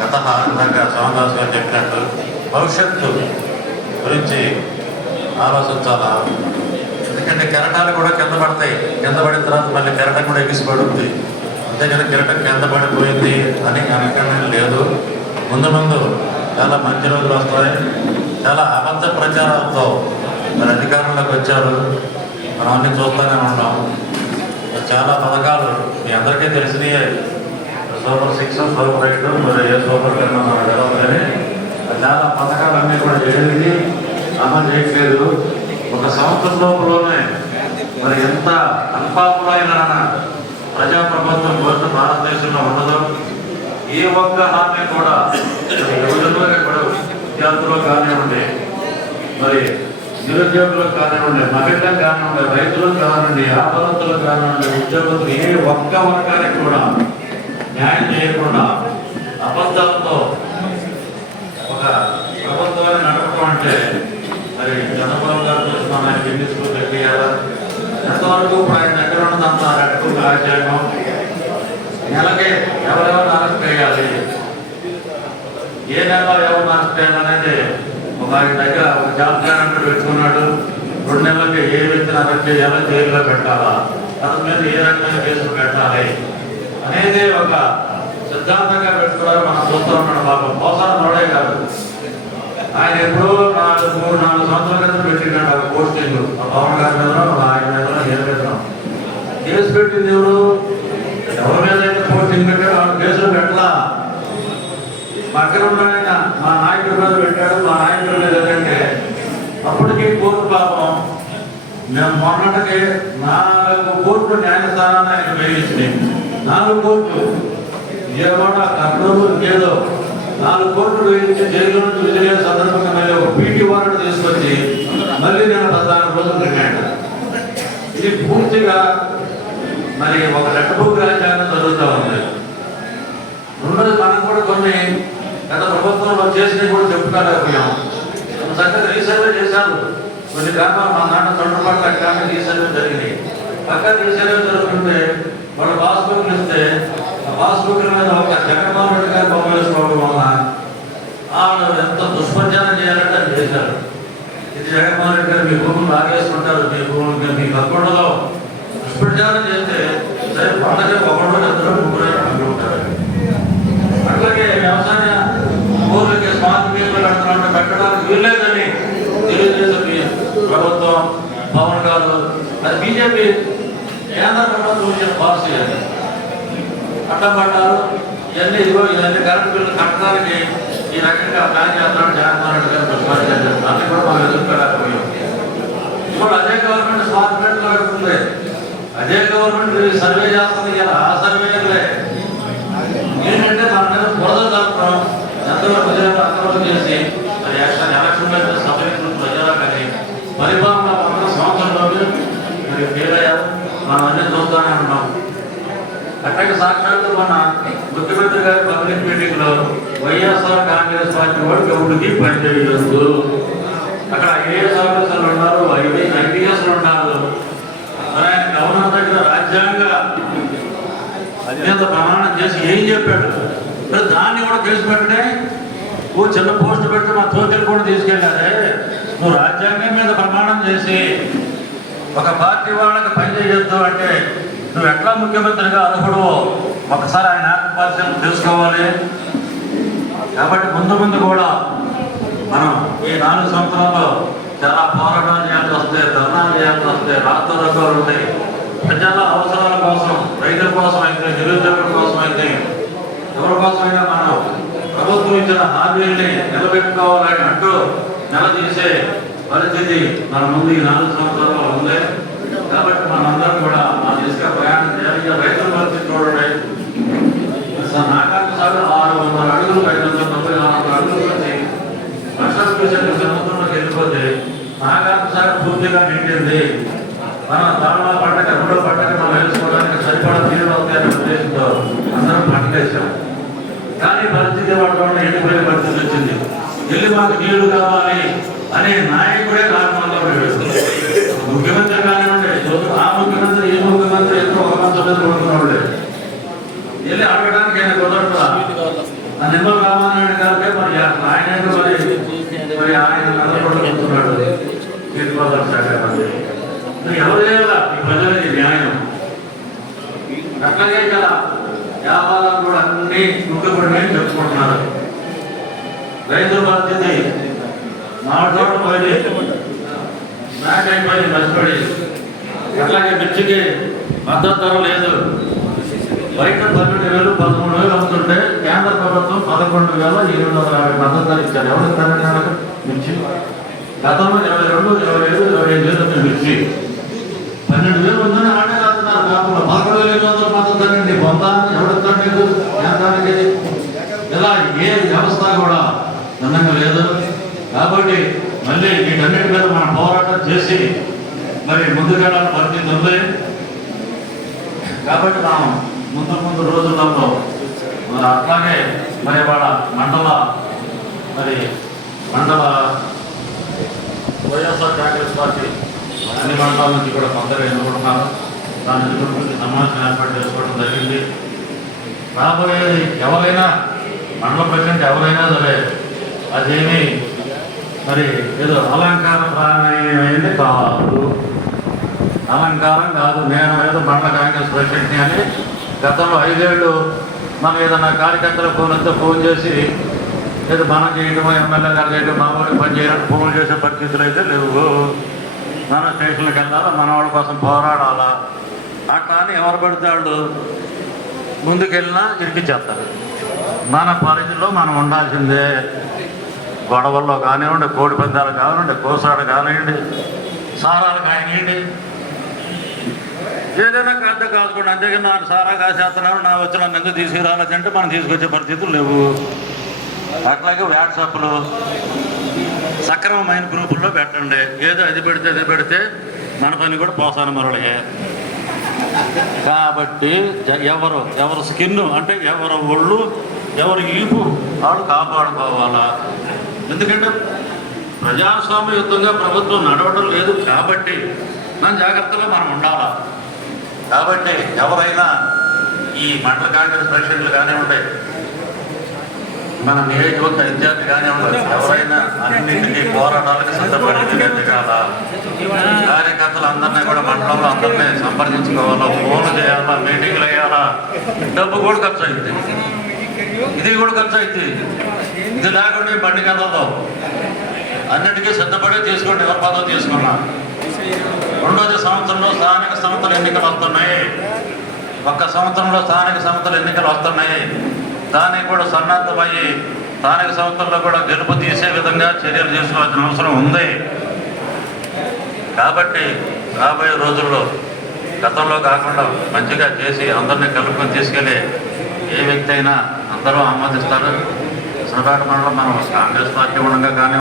గత ఇందాక శ్యామదాస్ గారు చెప్పినట్టు భవిష్యత్తు గురించి ఆలోచించాలా. ఎందుకంటే కెరటాలు కూడా కింద పడతాయి, కింద పడిన తర్వాత మళ్ళీ కెరటం కూడా ఎగిసిపడుతుంది. అంతేకాని కెరటం కింద పడిపోయింది అని అనుకోవడం లేదు. ముందు ముందు చాలా మంచి రోజులు వస్తాయి. చాలా అబద్ధ ప్రచారాలతో మరి అధికారంలోకి వచ్చారు, మనం అన్ని చూస్తూనే ఉన్నాం. చాలా పథకాలు మీ అందరికీ తెలిసినవి, సూపర్ 6, సూపర్ 8, మరి ఏ సూపర్ కన్నా మనకు తెలవదు. కానీ చాలా పథకాలన్నీ కూడా ఏది అమలు చేయట్లేదు. ఒక సంవత్సరం లోపలనే మరి ఎంత అల్పాపులైన ప్రజాప్రభుత్వం కోరిన భారతదేశంలో ఉండదు. ఏ ఒక్క హామీ కూడా యువజనులు కూడా, విద్యార్థులకు కానివ్వండి, మరి నిరుద్యోగులకు కానివ్వండి, మహిళలకు కానివ్వండి, రైతులకు కానివ్వండి, వ్యాపారస్తులకు కానివ్వండి, ఉద్యోగులకు ఏ ఒక్క వర్గానికి కూడా న్యాయం చేయకుండా అబద్ధాలతో ఒక ప్రభుత్వాన్ని నడపడం అంటే మరి చంద్రబాబు గారు చూస్తున్నాం. ఆయన బిజినెస్ పెట్టేయాలా ఎంతవరకు ఆయన దగ్గర ఉన్నదంతా రెడ్కు రాజ్యాంగం. నెలకే ఎవరెవరు అరెస్ట్ చేయాలి, ఏ నెలలో ఎవరు అరెస్ట్ చేయాలనేది ఒక ఆయన దగ్గర ఒక జాబ్ క్యాలెండర్ పెట్టుకున్నాడు. 2 నెలలకి ఏ వ్యక్తిని అరెస్ట్ చేయాలో, జైల్లో పెట్టాలా, అతని మీద ఏ రకమైన కేసులు పెట్టాలి అనేది ఒక సిద్ధాంతంగా పెట్టుకున్నారు. మనం చూస్తూ ఉన్నాడు. బాబు మోసాలు నోడే కాదు, ఆయన ఎప్పుడో 3-4 సంవత్సరాల క్రితం పెట్టినాడు ఆ పోస్టింగ్. ఆ పవన్ గారి మీద ఆయన మీద నేను మీద కేసు పెట్టింది ఎవరు మీద అయితే పోస్టింగ్ పెట్టాడు, ఆ కేసులు పెట్టలా. పక్కన ఉన్న మా నాయకుడి మీద పెట్టాడు, మా నాయకుడి మీద ఏంటంటే అప్పటికి కోర్టు పాపం మేము మొన్నటికి 4 కోర్టులు న్యాయస్థానాన్ని ఆయన వేయించినాయి. 4 కోర్టులు విజయవాడ, కర్నూలు, ఏదో 4 కోర్టులు వేయించి జైలు నుంచి విడుదలైన సందర్భంగా మళ్ళీ ఒక పీటీ వారెంట్ తీసుకొచ్చి మళ్ళీ నేను 14 రోజులు రిమాండ్. ఇది పూర్తిగా మరి ఒక రెట్టబుక్ రాజ్యాంగం జరుగుతూ ఉంది. రెండోది మనం కూడా కొన్ని గత ప్రభుత్వంలో చేసినవి కూడా చెప్పుకోలేకపోయాం. చక్కగా రీసర్వే చేశారు. కొన్ని గ్రామాలు మన నాన్న తొండపట్ల గ్రామం రీసర్వే జరిగినాయి. పక్క రీసర్వే జరుగుతుంటే వాళ్ళు పాస్బుక్లు ఇస్తే ఆ పాస్బుక్ల మీద ఒక జగన్మోహన్ రెడ్డి గారు బొమ్మ వేసుకోవడం వల్ల వాళ్ళు ఎంత దుష్ప్రచారం చేయాలంటే అది చేశారు. ఇది జగన్మోహన్ రెడ్డి గారు మీ భూములు లాగేసుకుంటారు, మీ భూములు మీ తక్కువలో దుష్ప్రచారం చేస్తే సరే పండగ 1 రోజు 2 ఉంటారు. అట్లాగే వ్యవసాయ ఊర్లకి స్మార్ట్ మీటర్లు కడుతున్నట్టు పెట్టడానికి వీల్లేదని తెలుగుదేశం ప్రభుత్వం, పవన్ గారు, అది బీజేపీ కేంద్ర ప్రభుత్వం ఇచ్చిన పాలసీ అని అడ్డం పడ్డారు. ఇవన్నీ కరెంటు బిల్లు కట్టడానికి ఈ రకంగా ప్లాన్ చేస్తున్నాడు జగన్మోహన్ రెడ్డి గారు. దుష్ప్రచారం చేస్తారు. అన్ని కూడా మనం ఎదుర్కోలేకపోయాం. ఇప్పుడు అదే గవర్నమెంట్ స్మార్ట్ మీటర్లు కడుతుంది, అదే గవర్నమెంట్ సర్వే చేస్తుంది కదా. ఆ సర్వేలే ఏంటంటే మన మీద బురద జరపడం, ఎంతవరకు ప్రజలకు అంతవరకు చేసి మరి ఎలక్షన్లో సభ్యులు ప్రజలు కానీ పరిపాలన 1 సంవత్సరంలో మరి ఫెయిల్ అయ్యారు. మనం అన్ని చూస్తూనే ఉన్నాం. అట్లాగే సాక్షాత్తు మన ముఖ్యమంత్రి గారి పబ్లిక్ మీటింగ్ లో వైఎస్ఆర్ కాంగ్రెస్ పార్టీ వాడికి ఎవరికి పనిచేయదు. అక్కడ ఐఏఎస్ ఆఫీసర్లు ఉన్నారు, ఐపీఎస్లు ఉన్నారు. ఆయన గవర్నర్ దగ్గర రాజ్యాంగ అత్యంత ప్రమాణం చేసి ఏం చెప్పాడు, మరి దాన్ని కూడా కేసు పెట్టడే. ఓ చిన్న పోస్ట్ పెట్టి మా తోటలు కూడా తీసుకెళ్ళారే. నువ్వు రాజ్యాంగం మీద ప్రమాణం చేసి ఒక పార్టీ వాళ్ళకి పని చేయొద్దు అంటే నువ్వు ఎట్లా ముఖ్యమంత్రిగా అర్హుడు ఒకసారి ఆయన ఆత్మపరిశీలన తెలుసుకోవాలి. కాబట్టి ముందు కూడా మనం ఈ 4 సంవత్సరాల్లో చాలా పోరాటాలు చేయాల్సి వస్తాయి, ధర్నాలు చేయాల్సి వస్తాయి, రాష్ట్రాలు ఉంటాయి. ప్రజల అవసరాల కోసం, రైతుల కోసం అయితే, నిరుద్యోగుల కోసం అయితే, ఎవరి కోసమైనా మనం ప్రభుత్వం ఇచ్చిన హామీల్ని నిలబెట్టుకోవాలని అంటూ నిలదీసే పరిస్థితి మన ముందు ఈ 4 సంవత్సరాల్లో ఉంది. కాబట్టి మనందరం కూడా ఆ దిశగా ప్రయాణం చేయాలి. రైతుల పరిస్థితి చూడండి. నాగార్జున సాగర్ 600 అడుగులు, 594 అడుగులు వచ్చి లక్షల సముద్రంలోకి వెళ్ళిపోతే నాగార్జున సాగర్ పూర్తిగా నిండింది. మన దానిలో పంటగ 2వ పంటగ మనం వేసుకోవడానికి సరిపడా నీళ్ళు అవుతాయనే ఉద్దేశంతో అందరం పంటలేసాం. కానీ పరిస్థితి పడకుండా ఎండిపోయే పరిస్థితి వచ్చింది. వెళ్ళి మాకు నీళ్లు కావాలి అనే నాయకుడే కారణంలో ముఖ్యమంత్రి కానివ్వండి, ఆ ముఖ్యమంత్రి ఈ ముఖ్యమంత్రి ఎంతో ఒక మంత్రి మీద కొడుతున్నాడు. వెళ్ళి అడగడానికి ఆయన కుదరట్లా. ఆ నిమ్మల రామానాయుడు గారికే మరి ఆయన మరి ఆయన నల్లబడుతున్నాడు తీర్పాల శాఖ మంత్రి ఎవరు చేయాలా ఈ ప్రజలకి న్యాయం అట్లాగే కదా వ్యాపారాలు కూడా అన్ని చుట్టుపడి చెప్పుకుంటున్నారు రైతుల పరిస్థితి నాలుగు చోట్ల పోయి మ్యాచ్ అయిపోయింది మర్చిపడి అట్లాగే మిర్చికి మద్దతు ధర లేదు బయట 12,000 13,000 అమ్ముతుంటే కేంద్ర ప్రభుత్వం 11,750 మద్దతు ధర ఇచ్చారు ఎవరు తెలంగాణకు మిర్చి గతంలో 22, 25, 25,000 మిర్చి 12,000 ఉందని ఆడే రాస్తున్నారు కాకుండా 11,500 మద్దతు ధర అండి పొందాలని ఎవరిస్తాడు లేదు కేంద్రానికి ఇలా ఏ వ్యవస్థ కూడా భిన్నంగా లేదు కాబట్టి మళ్ళీ వీటన్నిటి మీద మనం పోరాటం చేసి మరి ముందుకెళ్ళాలని పరిస్థితి ఉంది కాబట్టి మనం ముందు రోజులలో అట్లాగే మరి వాళ్ళ మండల వైఎస్ఆర్ కాంగ్రెస్ పార్టీ అన్ని మండలాల నుంచి కూడా కొందరు ఎన్నుకుంటున్నారు దాని గురించి సమావేశం ఏర్పాటు చేసుకోవడం జరిగింది రాబోయేది ఎవరైనా మండల ప్రెసిడెంట్ ఎవరైనా సరే అదేమి మరి ఏదో అలంకారం అనేది కాదు అలంకారం కాదు నేను ఏదో మండల కాంగ్రెస్ ప్రెసిడెంట్ని అని గతంలో 5 ఏళ్ళు మనం ఏదన్నా కార్యకర్తల ఫోన్ చేసి ఏదో మనం చేయడం ఎమ్మెల్యే గారు చేయడం మా ఊరికి పని చేయాలని ఫోన్ చేసే పరిస్థితులు అయితే లేవు మన స్టేషన్కి వెళ్ళాలా మన వాళ్ళ కోసం పోరాడాలా అట్లా అని ఎవరు పడితే వాళ్ళు ముందుకెళ్ళినా ఇరికిచ్చేస్తారు మన పరిధిలో మనం ఉండాల్సిందే గొడవల్లో కానివ్వండి కోడి పందాలు కానివ్వండి కోసాడు కానివ్వండి సారాలు కానివ్వండి ఏదైనా పెద్ద కాసుకోండి అంతేగాని నాకు సారా కాసేస్తున్నాను నా వచ్చిన ఎందుకు తీసుకురాలేదంటే మనం తీసుకొచ్చే పరిస్థితులు లేవు అట్లాగే వాట్సాప్లో సక్రమమైన గ్రూపుల్లో పెట్టండి ఏదో అది పెడితే మన పని కూడా పోసాను మరలే కాబట్టి ఎవరు స్కిన్ అంటే ఎవరి ఒళ్ళు ఎవరి ఈపు వాళ్ళు కాపాడుకోవాలా ఎందుకంటే ప్రజాస్వామ్యయుతంగా ప్రభుత్వం నడవడం లేదు కాబట్టి మన జాగ్రత్తలో మనం ఉండాలా కాబట్టి ఎవరైనా ఈ మండల కాంగ్రెస్ ప్రెసిడెంట్లు కానివ్వండి మన నియోజకవర్గ విద్యార్థి కానివ్వండి ఎవరైనా అన్నింటినీ పోరాటాలకు సిద్ధపడి ఎదగాల కార్యకర్తలు అందరినీ కూడా మండలంలో అందరినీ సంప్రదించుకోవాలా ఫోన్లు చేయాలా మీటింగ్లు వేయాలా డబ్బు కూడా ఖర్చు అవుతుంది ఇది కూడా ఖర్చు అవుతుంది ఇది లేకుండా బండి కథల్లో అన్నిటికీ సిద్ధపడి తీసుకోండి ఎవరి పదవి తీసుకున్నా రెండోది సంవత్సరంలో స్థానిక సంస్థల ఎన్నికలు వస్తున్నాయి ఒక్క సంవత్సరంలో స్థానిక సంస్థల ఎన్నికలు వస్తున్నాయి దానికి కూడా సన్నద్ధమయ్యి స్థానిక సంస్థల్లో కూడా గెలుపు తీసే విధంగా చర్యలు తీసుకోవాల్సిన అవసరం ఉంది కాబట్టి రాబోయే రోజుల్లో గతంలో కాకుండా మంచిగా చేసి అందరినీ కలుపుకొని తీసుకెళ్ళి ఏ వ్యక్తి అయినా అందరూ ఆమోదిస్తారు. సభాట మండలం మనం కాంగ్రెస్ పార్టీ ఉండగా కానీ